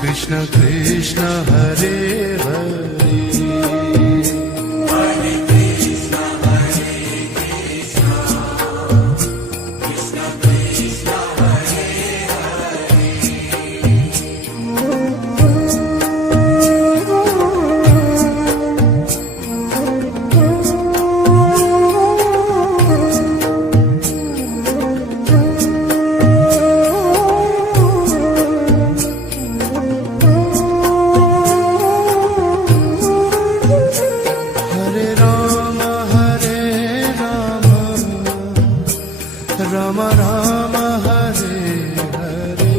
Krishna Krishna Hare Hare Rama Rama Hare Hare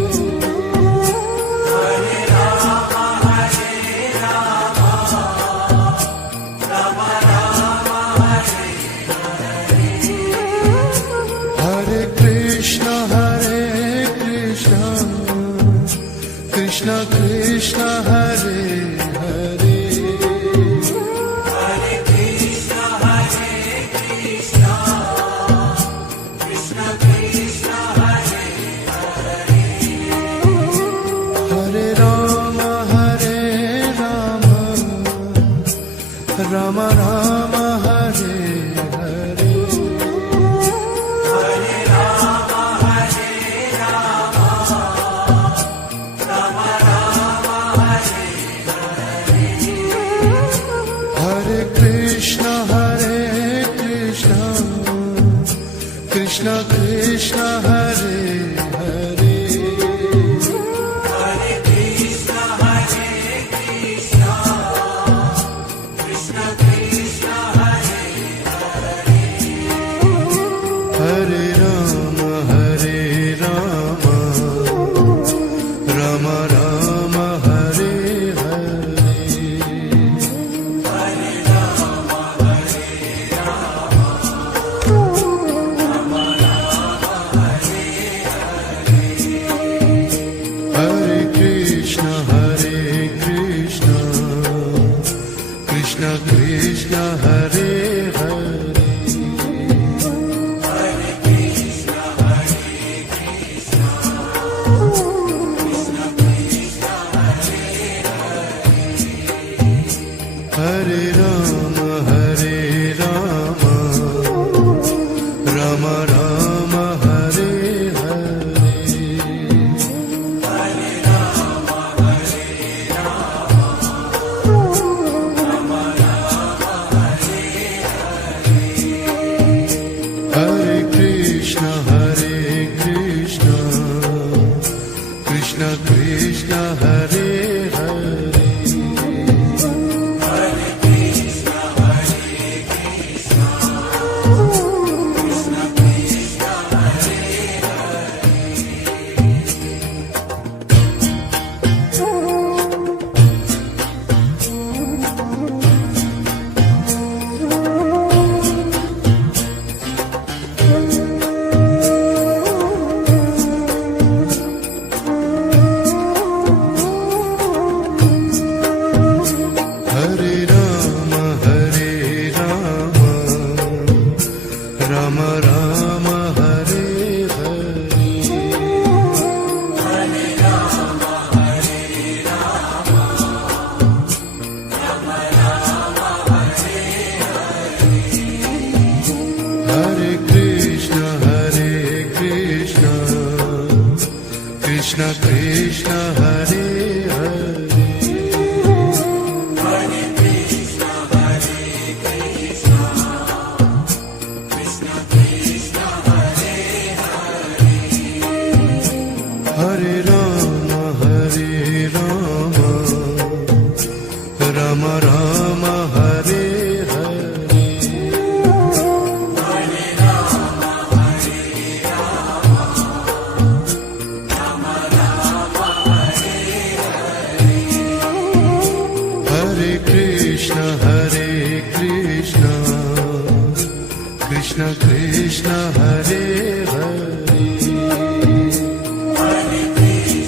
Hare Rama Hare Rama Rama Rama Hare Hare Hare Krishna Krishna Krishna Hare Hare Rama Rama Hare Hare Hare Rama Hare Rama Rama Rama Hare Hare Hare Krishna Krishna Krishna Hare Hare Hare Krishna Hare Rama Hare Rama Rama Rama Hare Hare Hare Rama Hare Rama Rama Rama Hare Hare Hare Krishna Krishna Krishna Hare Hare Hare Rama Hare Rama Rama Rama Hare Hare Hare Rama Hare Rama Rama Rama Hare Hare Hare Krishna Krishna Krishna Hare Hare Rama Rama Hare Hare Hare Rama Hare Rama Rama Rama Hare Hare Hare Krishna Krishna Krishna Hare Hare Hare Rama Hare Rama Rama Rama Hare Hare Hare Rama Hare Rama Rama Rama Hare Hare Hare Krishna Krishna Krishna Hare Hare Hare Krishna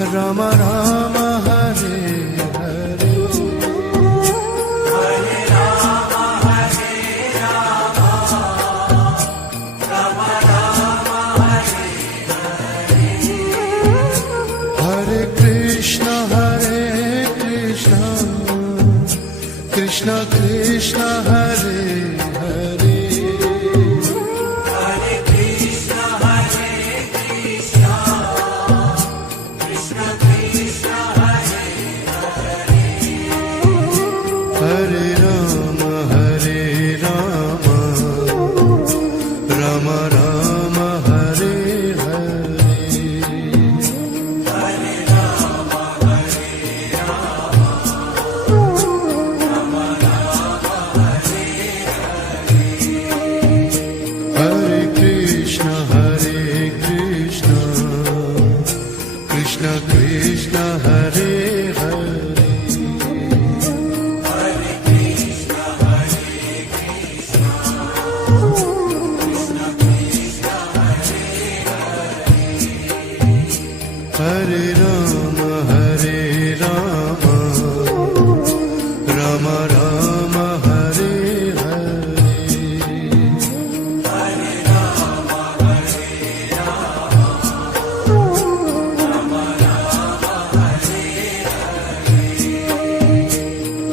Rama Rama Hare Hare Hare Krishna Krishna Krishna Hare Hare Hare Rama Rama Rama Hare Hare Hare Krishna Krishna Krishna Hare Hare Hare Rama Rama Rama Hare Hare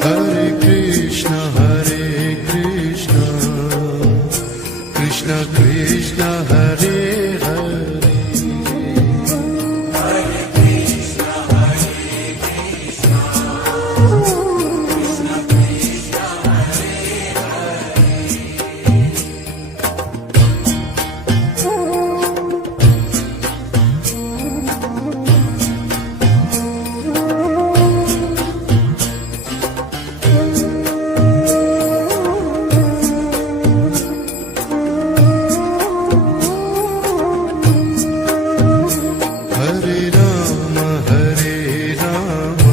Hare Krishna Krishna Krishna Hare Hare Hare Rama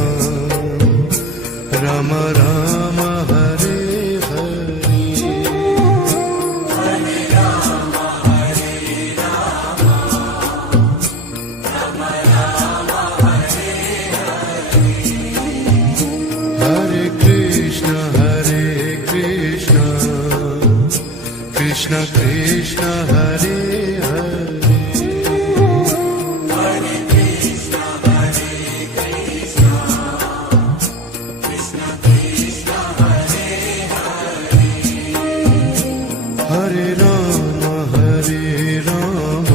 Rama Rama Hare Hare Hare Krishna Krishna Krishna Hare Hare Hare Rama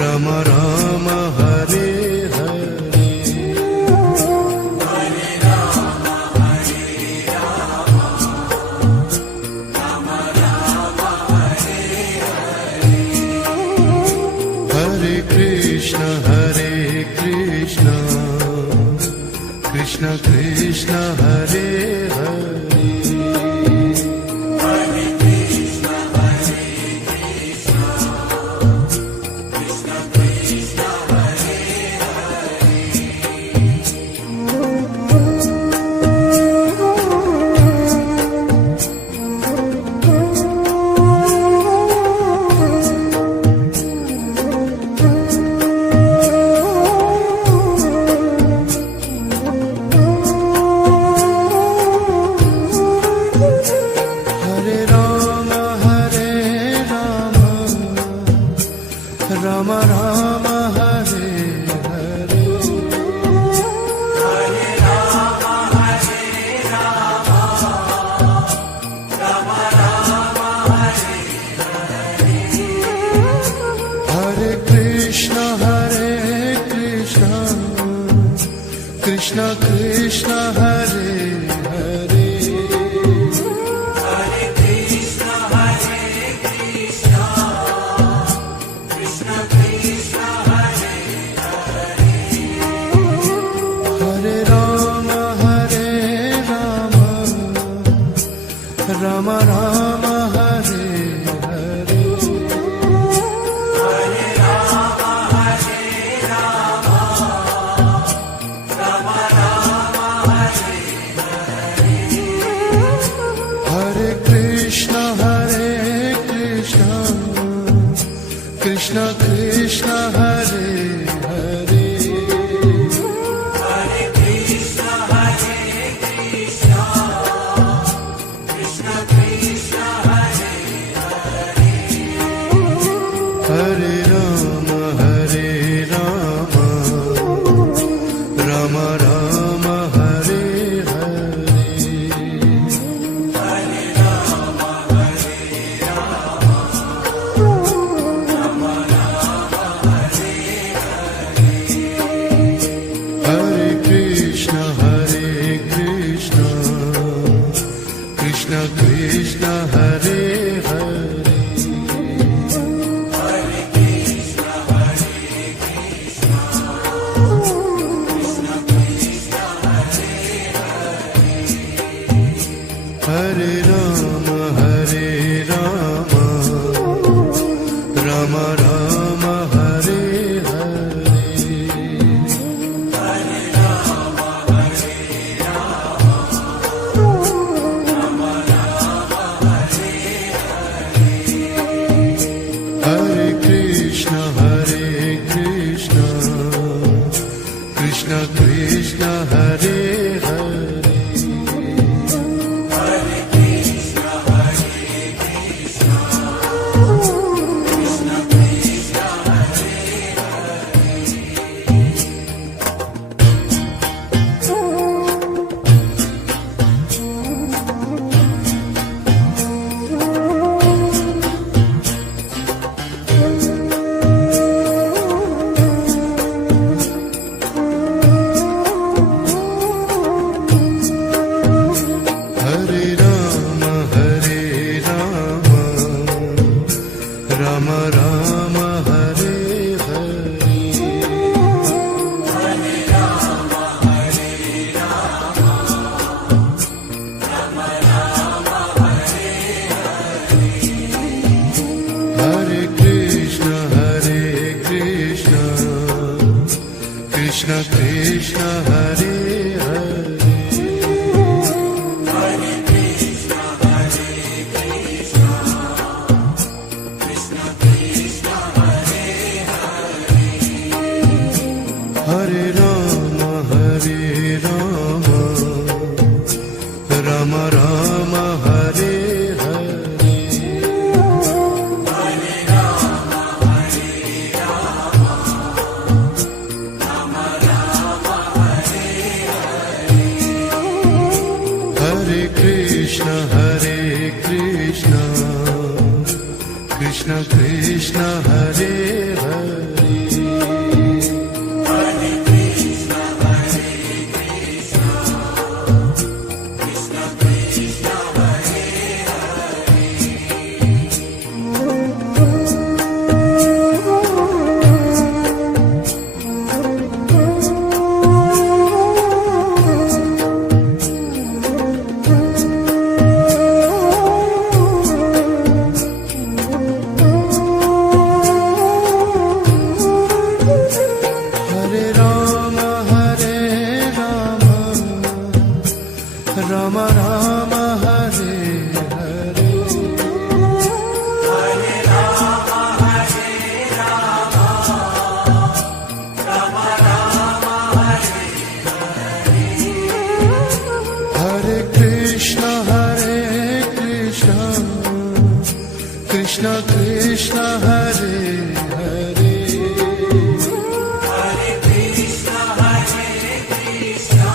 Rama Rama Hare Hare Hare Krishna Krishna Krishna Hare Hare Rama Rama Hare Hare Hare Krishna Krishna Krishna Hare Hare Hare Rama Rama Rama Hare Hare Rama Krishna Krishna Hare Hare Krishna Krishna Hare Hare Hare Krishna Hare Krishna Krishna Krishna Hare Hare Hare Rama Hare Rama Rama Rama Hare Hare Hare Rama Hare Rama Hare Krishna Hare Krishna Krishna Krishna Hare Hare Hare Krishna Hare Krishna Krishna Krishna Hare Rama Rama Hare Hare Hare Rama Hare Rama Rama Rama Hare Hare Hare Krishna Hare Krishna Krishna Krishna Hare Hare Hare Krishna Hare Krishna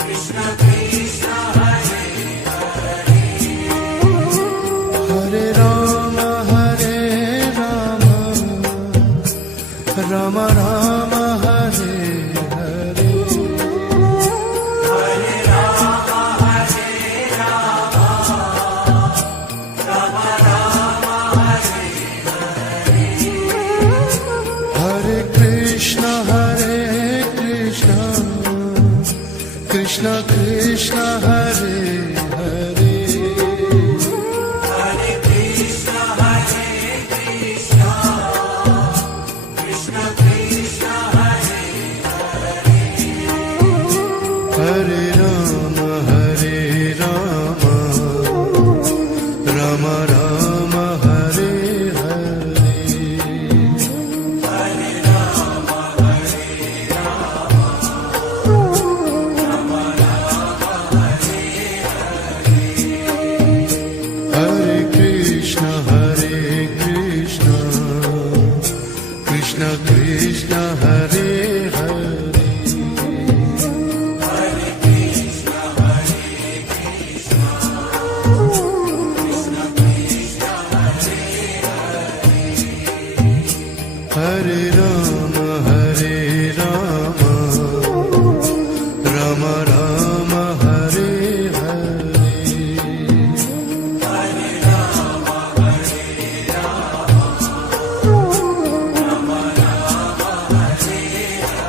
Krishna Krishna Hare Hare Hare Rama Hare Rama Rama Rama Hare Hare Hare Rama Hare Rama Rama Rama Hare Hare Hare Krishna Hare Krishna Krishna Krishna Hare Hare Hare Krishna Hare Krishna Krishna Krishna Hare Hare Hare Rama Hare Rama Rama Rama Hare Hare Hare Rama Hare Rama Rama Rama Hare Hare Krishna Hare Krishna Krishna Krishna Hare Hare Hare Krishna Hare Krishna Krishna Krishna Hare Hare Rama Hare Rama Rama Rama Hare Hare Hare Rama Hare Rama Rama Rama Hare Hare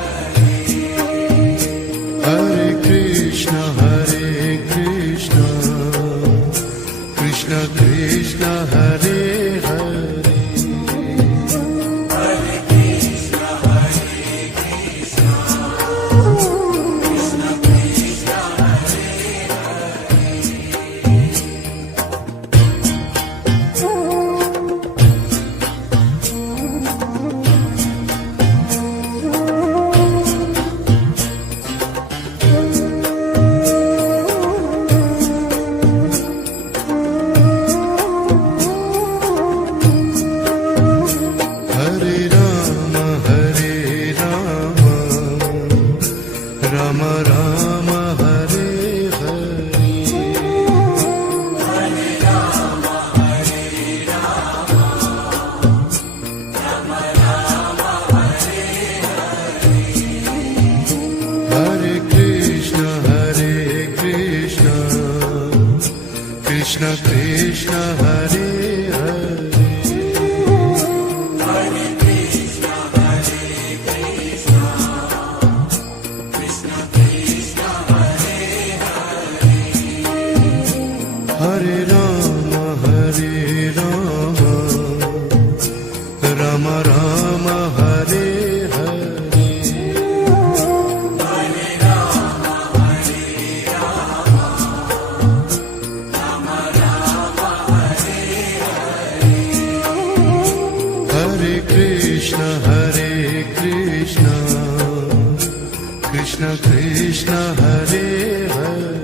Krishna Krishna Hare Hare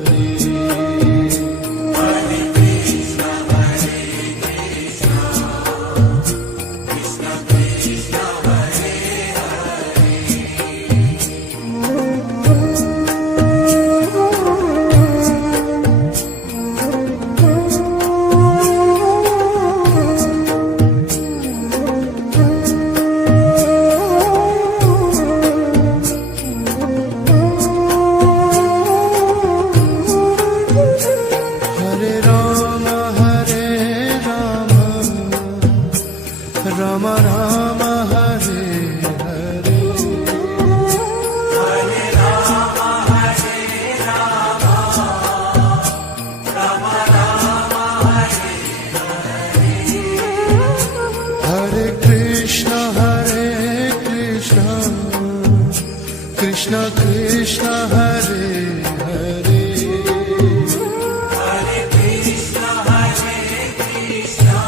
Rama Rama Hare Hare Hare Rama Hare Rama, Rama Rama Hare Hare. Hare Krishna Krishna Krishna Hare Hare Hare Krishna Hare Krishna,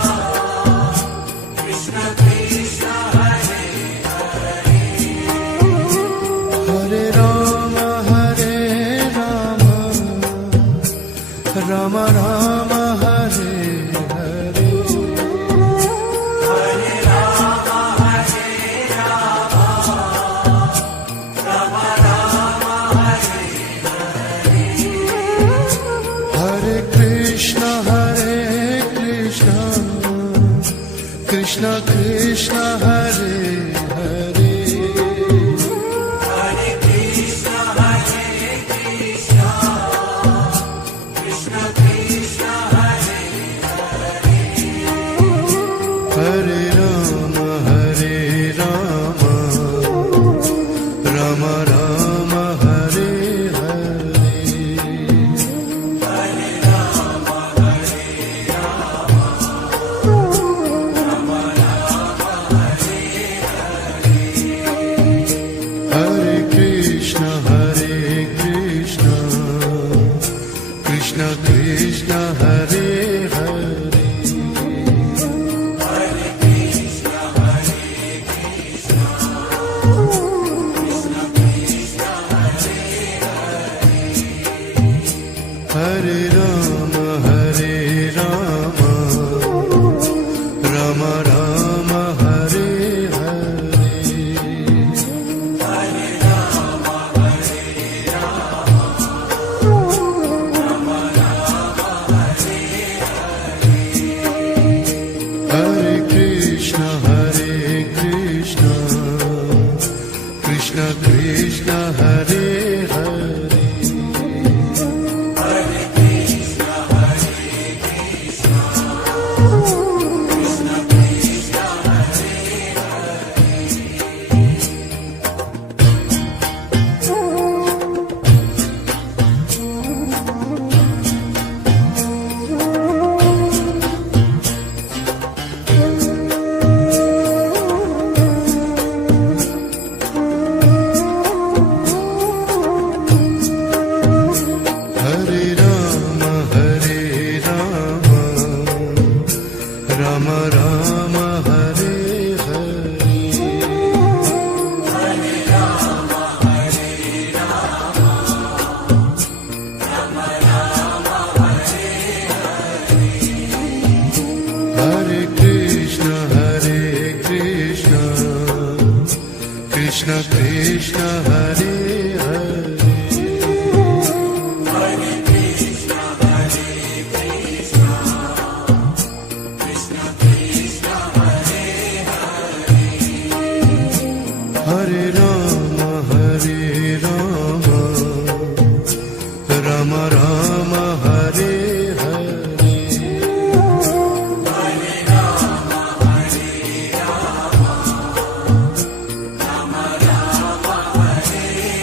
Krishna Krishna Hare Hare. Hare Rama Rama Rama Hare Hare Hare Rama Hare Rama, Rama Rama Hare Hare. Hare Krishna Krishna Krishna Hare Hare Hare Krishna Hare Krishna, Krishna Krishna Hare Hare. Hare Rama Rama Rama Hare Hare Hare Rama Hare Rama, Rama Rama Hare Hare. Hare Krishna Krishna Krishna Hare Hare Hare Krishna Hare Krishna, Krishna Krishna Hare Hare. Hare Rama Rama Rama Hare Hare Hare Rama Hare Rama, Rama Rama Hare Hare. Hare Krishna Krishna Krishna Hare Hare Hare Krishna Hare Krishna, Krishna Krishna Hare Hare Rama Rama Rama Hare Hare Hare Rama Hare Rama, Rama Rama Hare Hare. Hare Krishna Krishna Krishna Hare Hare Hare Krishna Hare Krishna, Krishna Krishna Hare Hare. Hare Rama Rama Rama Hare Hare Hare Rama Hare Rama, Rama Rama Hare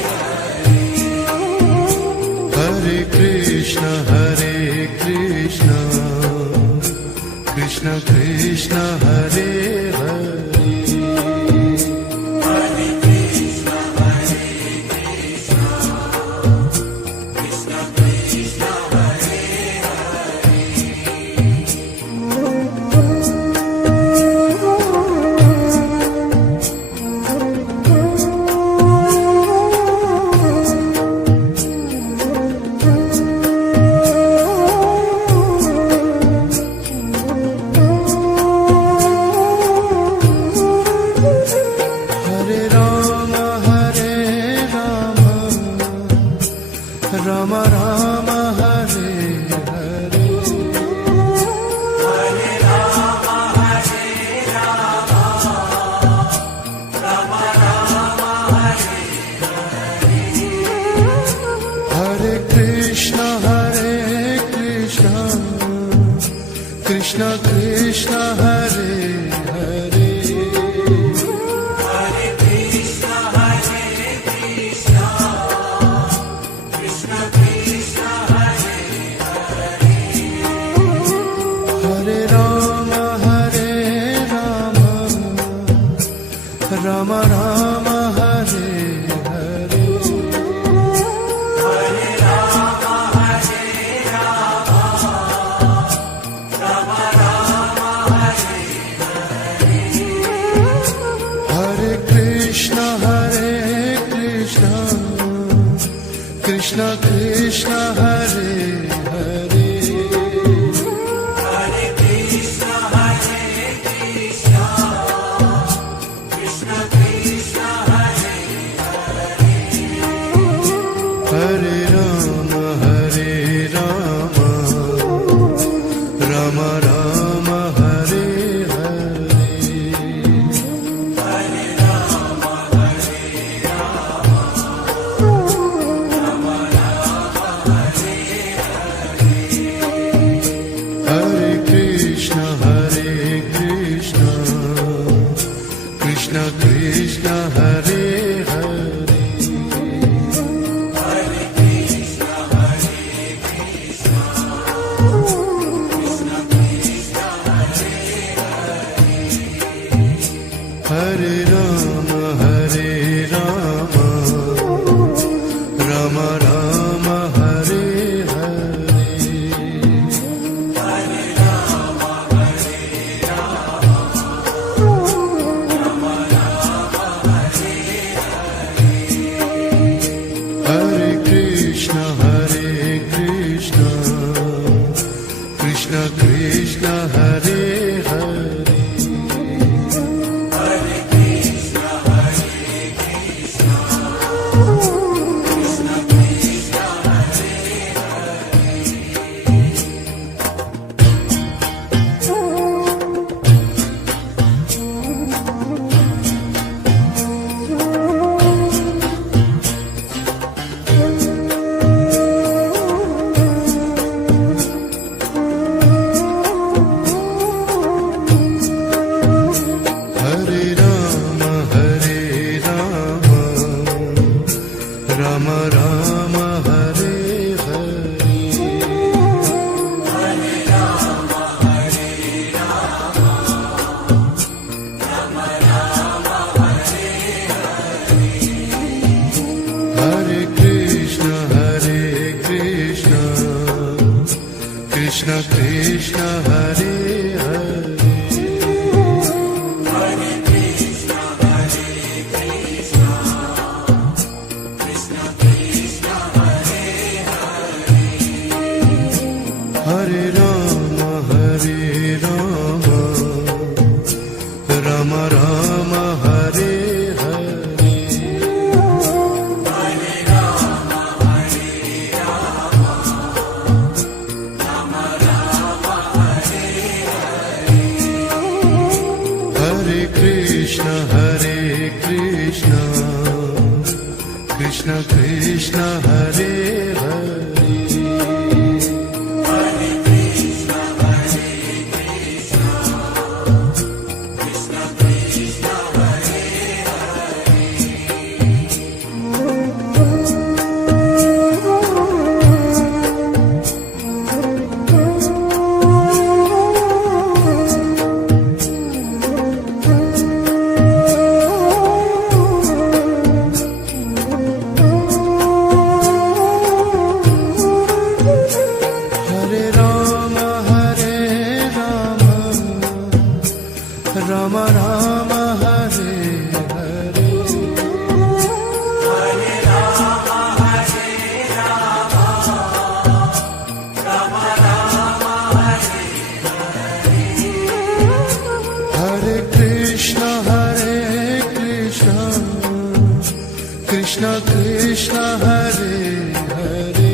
Krishna Krishna Hare Hare Hare Krishna, Hare Krishna, Krishna Krishna, Hare Hare Rama Hare Rama Rama Rama Hare Hare Hare Rama, Hare Rama, Rama Rama, Hare Hare Krishna Krishna Krishna Hare Hare Hare Krishna, Hare Krishna, Krishna Krishna, Hare Hare Rama Hare Rama Rama Rama Hare Hare Hare Rama, Hare Rama, Rama Rama, Hare Hare Krishna Krishna Krishna Hare Hare Hare Krishna, Hare Krishna, Krishna Krishna, Hare Hare Rama Rama Rama Hare Hare Hare Rama, Hare Rama, Rama Rama, Hare Hare Krishna Krishna Krishna Hare Hare Hare Krishna, Hare Krishna, Krishna Krishna, Hare Hare Rama Rama Rama Hare Hare Hare Rama, Hare Rama, Rama Rama, Hare Hare Krishna Krishna Krishna Hare Hare Hare Krishna, Hare Krishna, Krishna Krishna, Hare Hare Rama Rama Rama Hare Hare Hare Rama, Hare Rama, Rama Rama, Hare Hare Krishna Krishna Krishna Hare Hare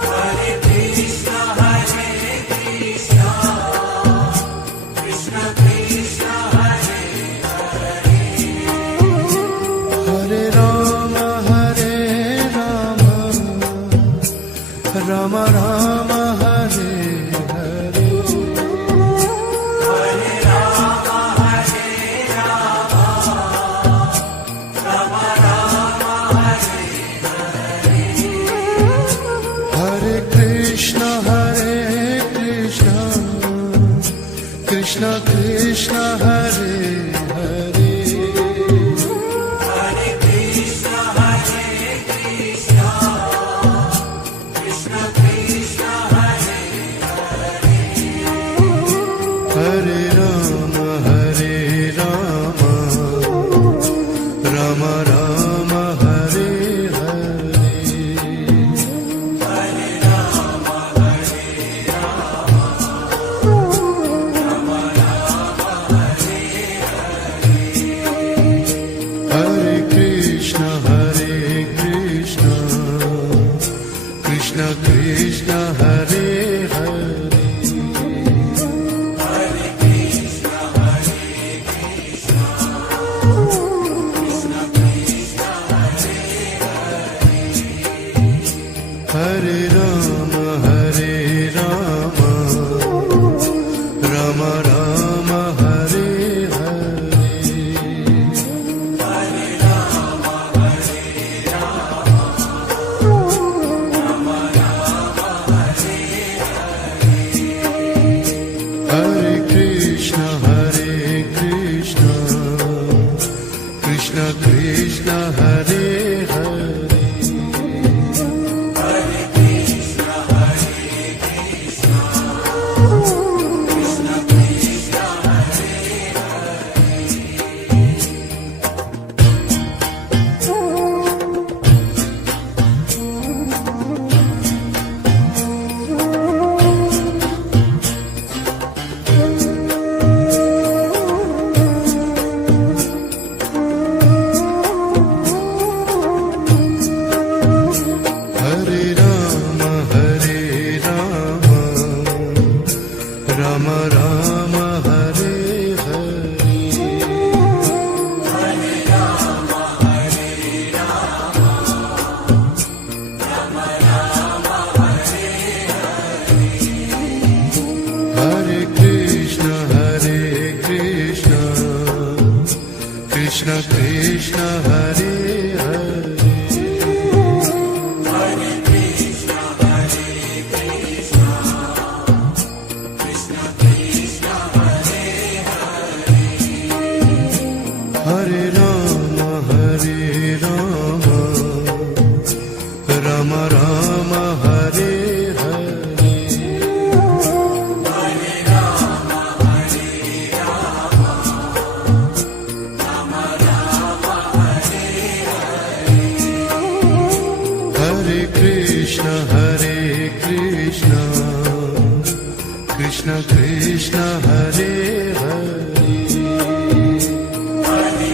Hare Krishna, Hare Krishna, Krishna Krishna, Hare Hare Rama Rama Rama Hare Hare Hare Rama, Hare Rama, Rama Rama, Hare Hare Krishna Krishna Krishna Hare Hare Hare Krishna, Hare Krishna, Krishna Krishna, Hare Hare Rama Rama Rama Hare Hare Krishna Hare Hare Hare Rama Rama Rama Hare Hare Hare Krishna Krishna Krishna Hare Hare Hare Rama Rama Rama Hare Hare Hare Krishna Krishna Krishna Hare Hare Hare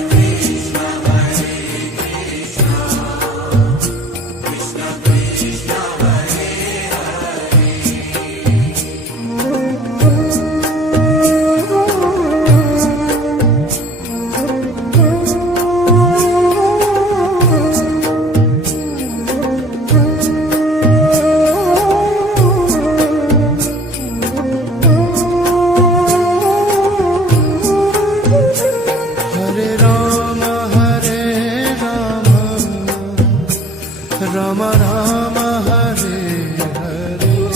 Rama Rama Rama Hare Hare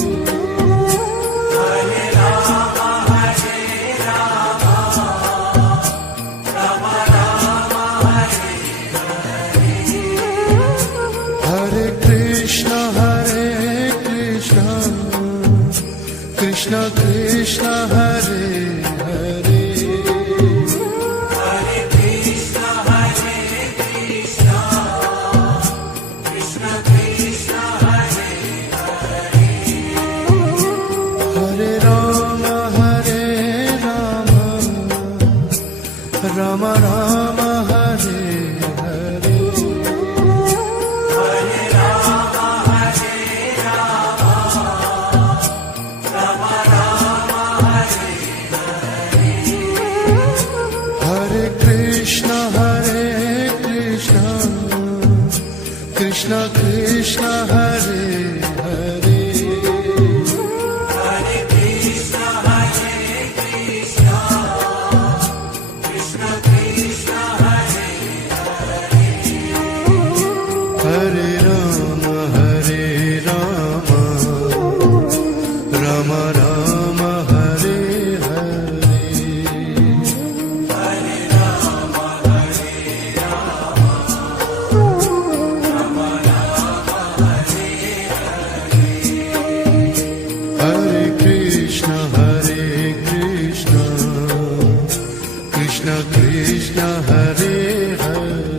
Hare Krishna Krishna Krishna Hare Hare Hare Rama Rama Rama Hare Hare Hare Krishna Krishna Krishna Hare Hare Hare Rama Rama Rama Hare Hare Hare Krishna Krishna Krishna Hare Hare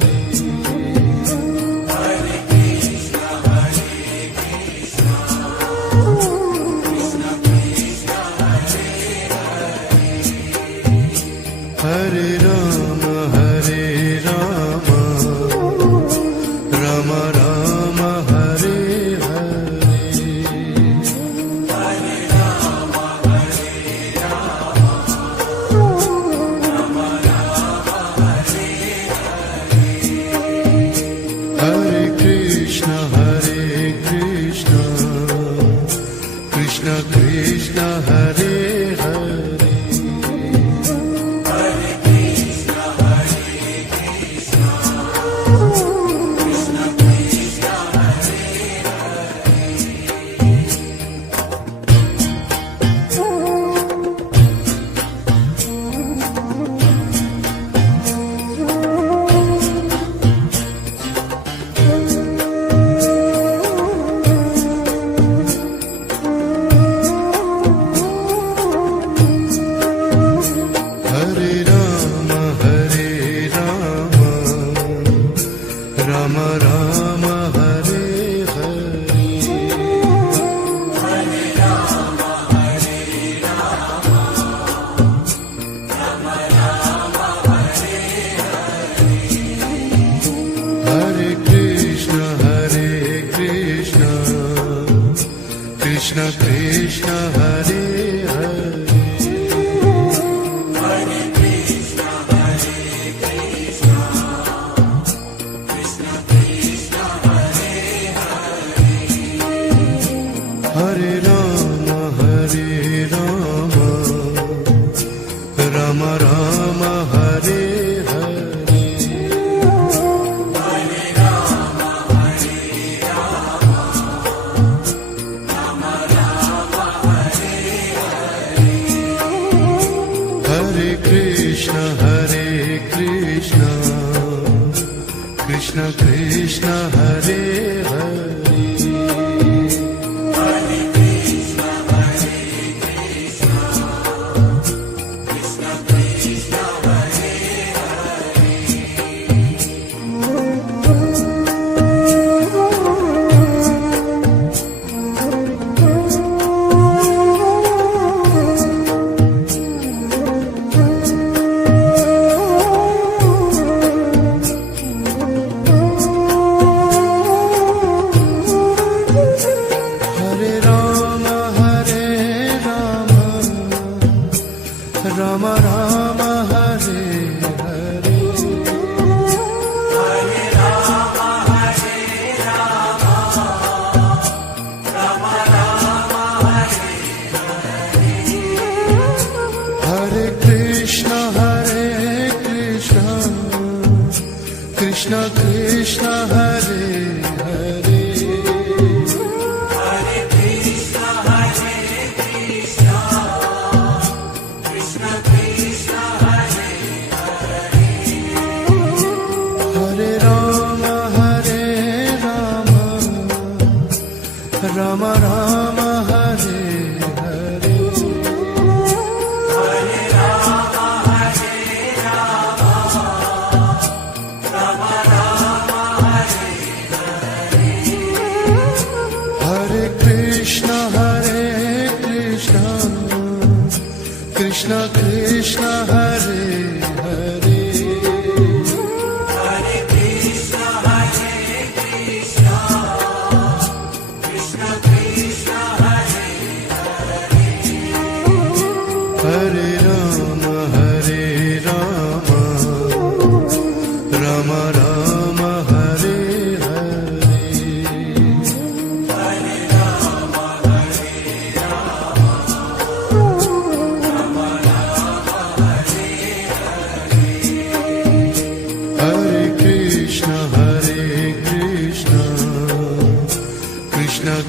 Krishna Krishna Hare Hare Rama Rama Hare Hare Hare Rama Hare Rama, Rama Rama Hare Hare Krishna Krishna Krishna Hare Hare Hare Krishna Hare Krishna, Krishna Krishna Hare Hare Rama Rama Rama Hare Hare Hare Rama Hare Rama, Rama Rama Hare Hare Krishna Krishna Krishna Hare Hare Hare Krishna Hare Krishna, Krishna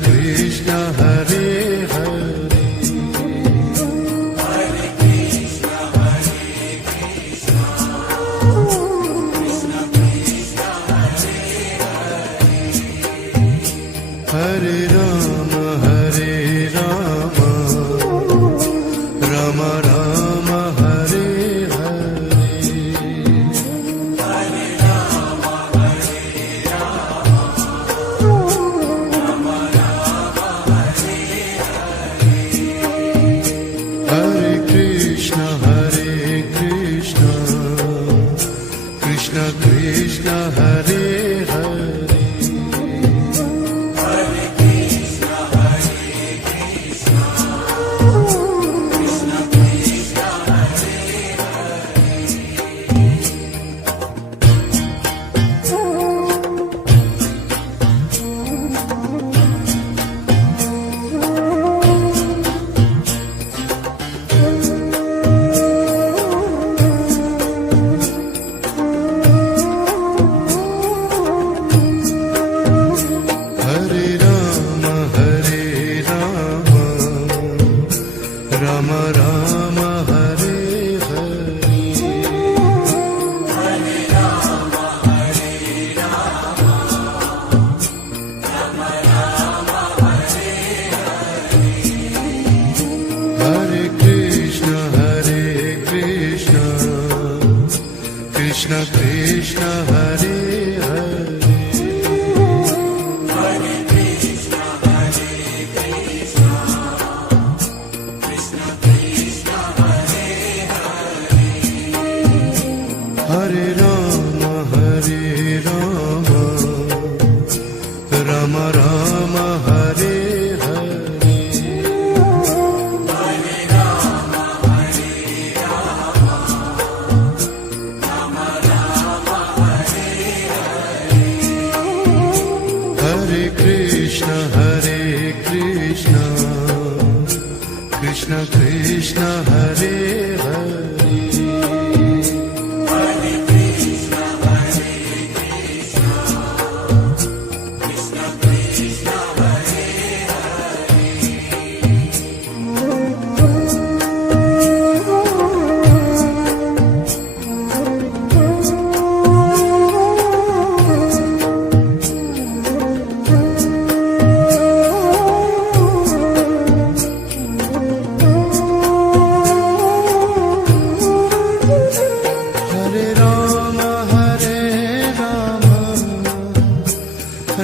Krishna Hare Hare Rama Rama Rama Hare Hare Hare Krishna Krishna Krishna Hare Hare Hare Rama Rama Rama Hare Hare Hare Krishna Krishna Krishna Hare Hare Hare Rama Rama Rama Hare Hare Hare Krishna Krishna Krishna Hare Hare Hare Rama Rama Rama Hare Hare Hare Krishna Krishna Krishna Hare Hare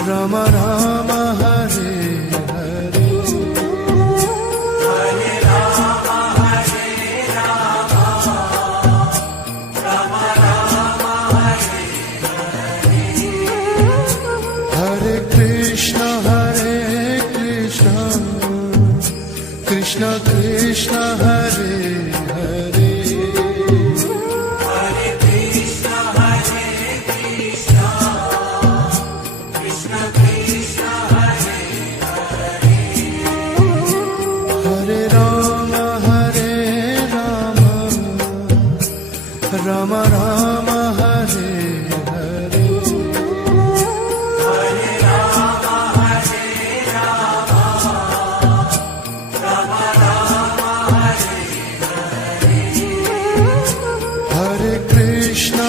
Rama Rama Hare Hare Hare Rama, Hare Rama, Rama Rama, Hare Hare Krishna Krishna Krishna Hare Hare Hare Krishna, Hare Krishna, Krishna Krishna, Hare Hare Rama Rama Rama Hare Hare Hare Rama, Hare Rama, Rama Rama, Hare Hare Krishna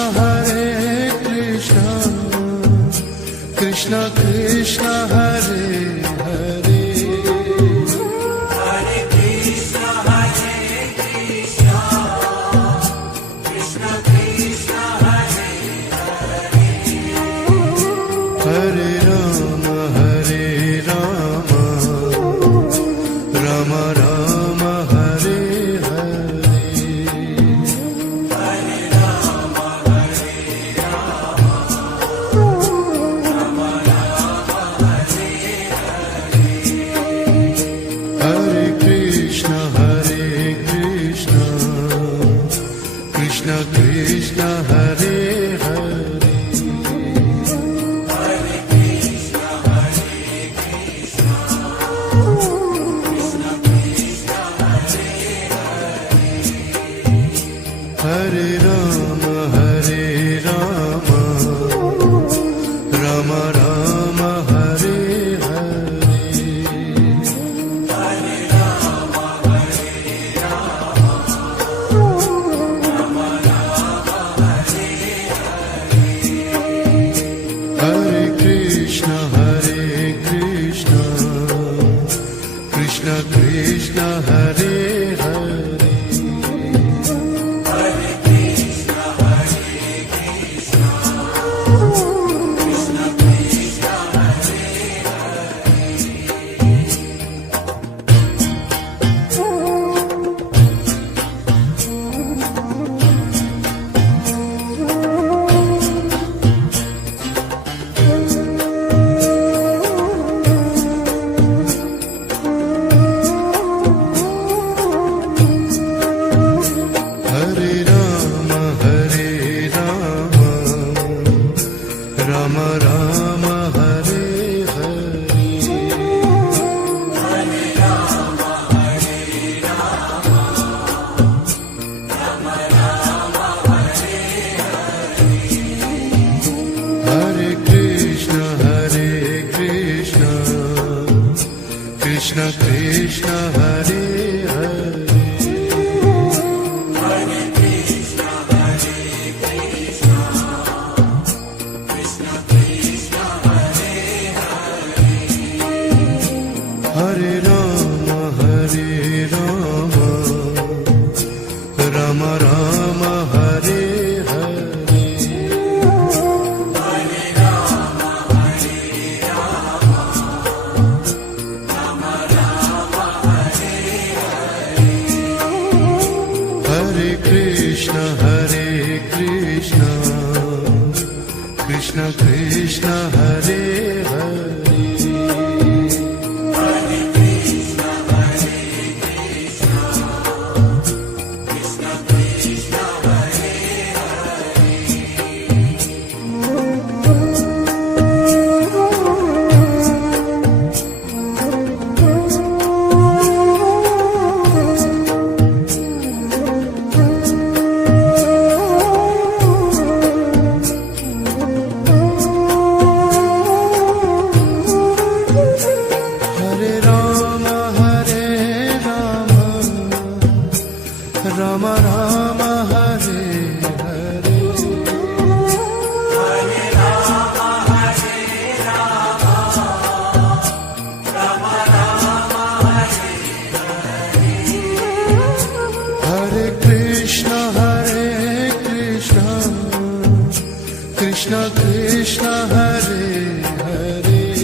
Krishna Krishna Hare Hare Hare Krishna, Hare Krishna, Krishna Krishna, Hare Hare Rama Rama Rama Hare Hare Hare Krishna Krishna Krishna Hare Hare Hare Rama Rama Rama Hare Hare Hare Krishna Krishna Krishna Hare Hare Hare Rama Rama Rama Hare Hare Hare Krishna Krishna Krishna Hare Hare Hare Rama Rama Rama Hare Hare Hare Krishna Krishna Krishna Hare Hare Hare Rama Rama Rama Hare Hare Hare Rama, Hare Rama, Rama Rama, Hare Hare Krishna Krishna Krishna Hare Hare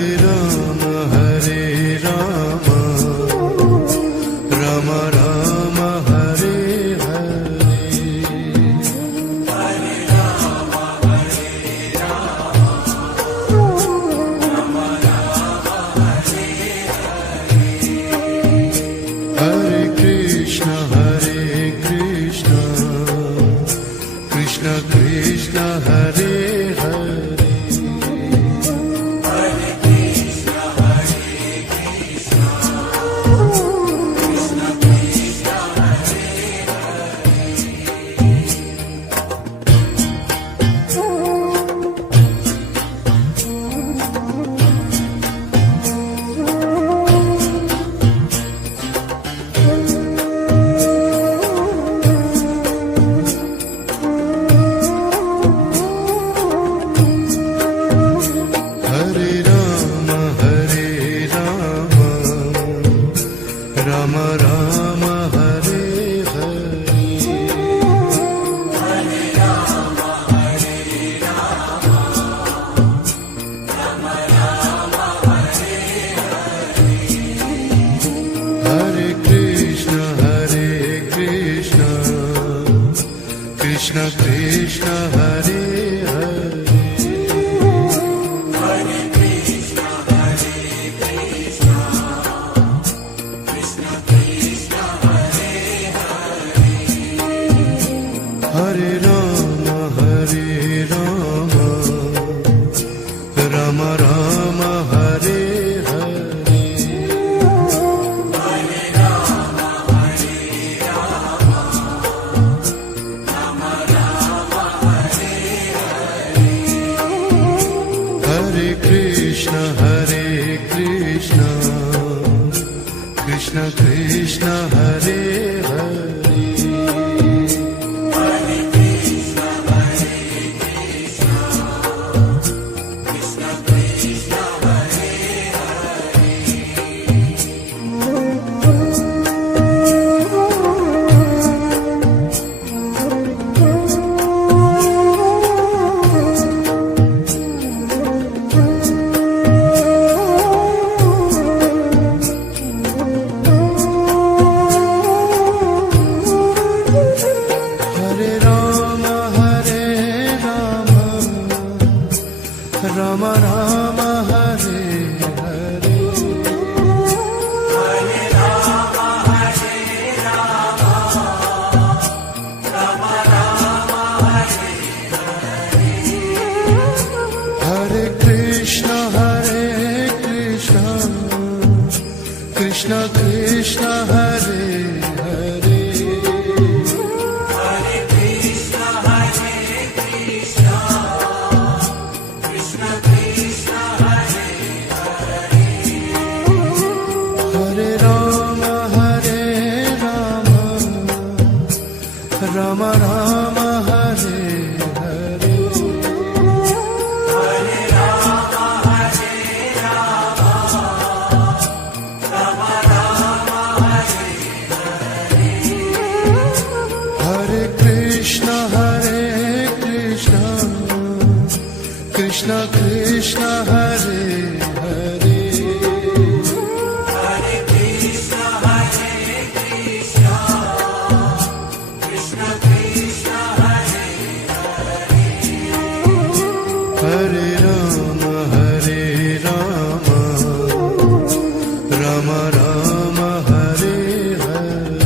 Hare Rama, Hare Rama, Rama Rama, Hare Hare. Hare Krishna, Krishna Krishna, Hare Hare. Hare Rama, Rama Rama, Hare Hare. Hare Krishna, Krishna Krishna, Hare Hare. Hare Rama, Rama Rama, Hare Hare. Hare Krishna, Krishna Krishna, Hare Hare. Hare Rama, Rama Rama, Hare Hare. Hare Krishna, Krishna Krishna, Hare Hare. Hare Rama, Rama Rama, Hare Hare. Hare Krishna, Krishna Krishna, Hare Hare. Hare Rama, Rama Rama, Hare Hare.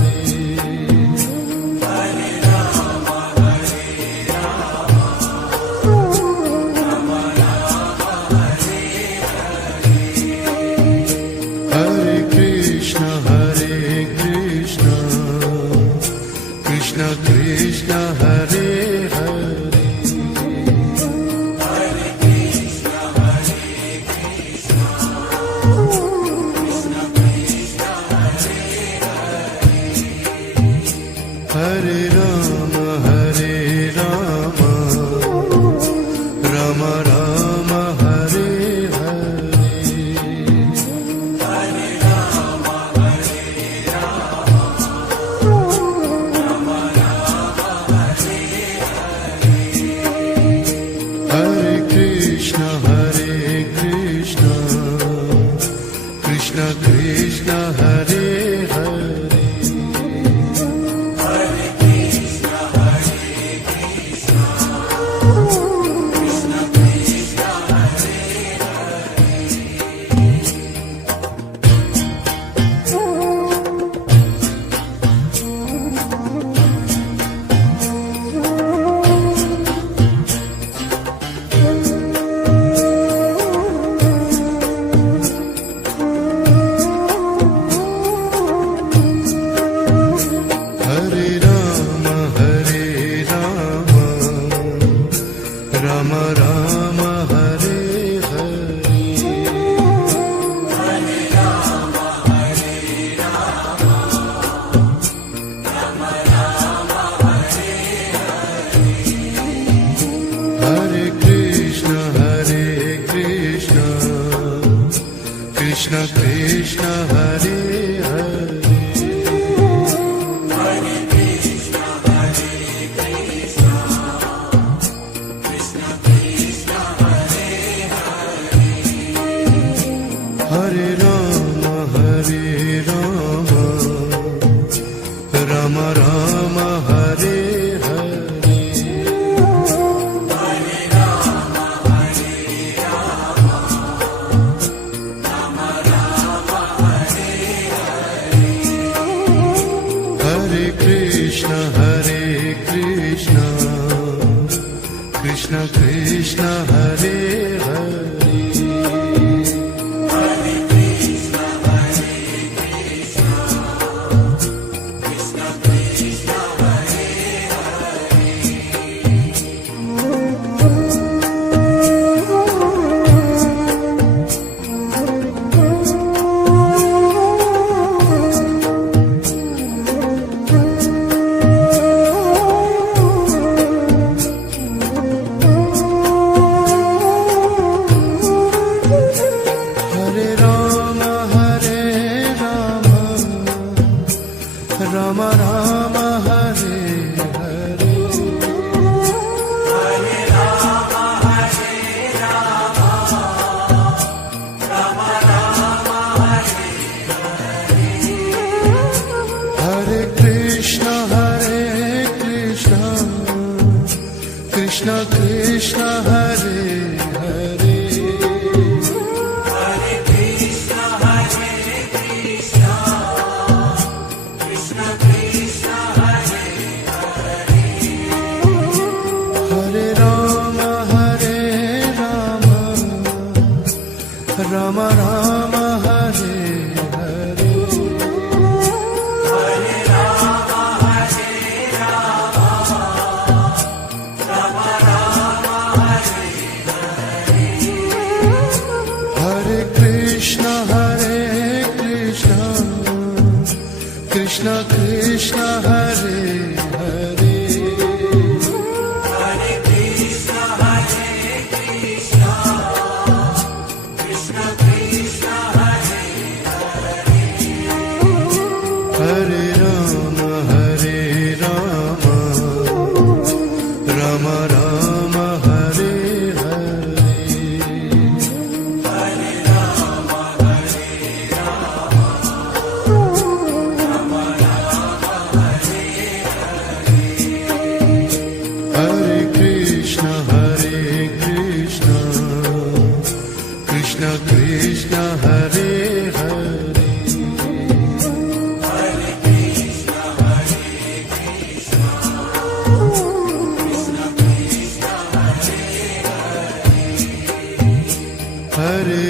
Rama Rama Hare Hare Hare Rama, Hare Rama, Rama Rama, Hare Hare Krishna Krishna Krishna Hare Hare Hare Krishna, Hare Krishna, Krishna Krishna, Hare Hare Rama Rama Rama Hare Hare Hare Rama, Hare Rama, Rama Rama, Hare Hare Krishna Krishna Krishna Hare Hare Hare Krishna, Hare Krishna, Krishna Krishna, Hare Hare